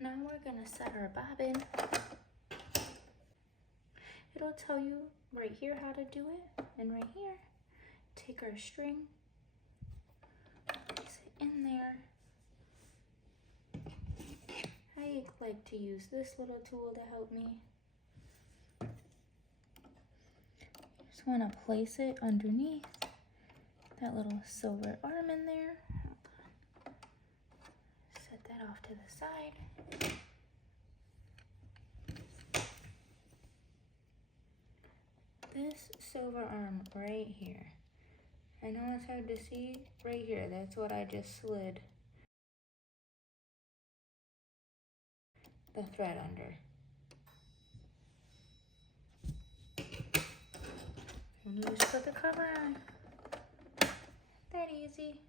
Now we're gonna set our bobbin. It'll tell you right here how to do it, and right here, take our string, place it in there. I like to use this little tool to help me. Just want to place it underneath that little silver arm in there. Set that off to the side. This silver arm right here, I know it's hard to see, right here, that's what I just slid the thread under. And you just put the cover on. That easy.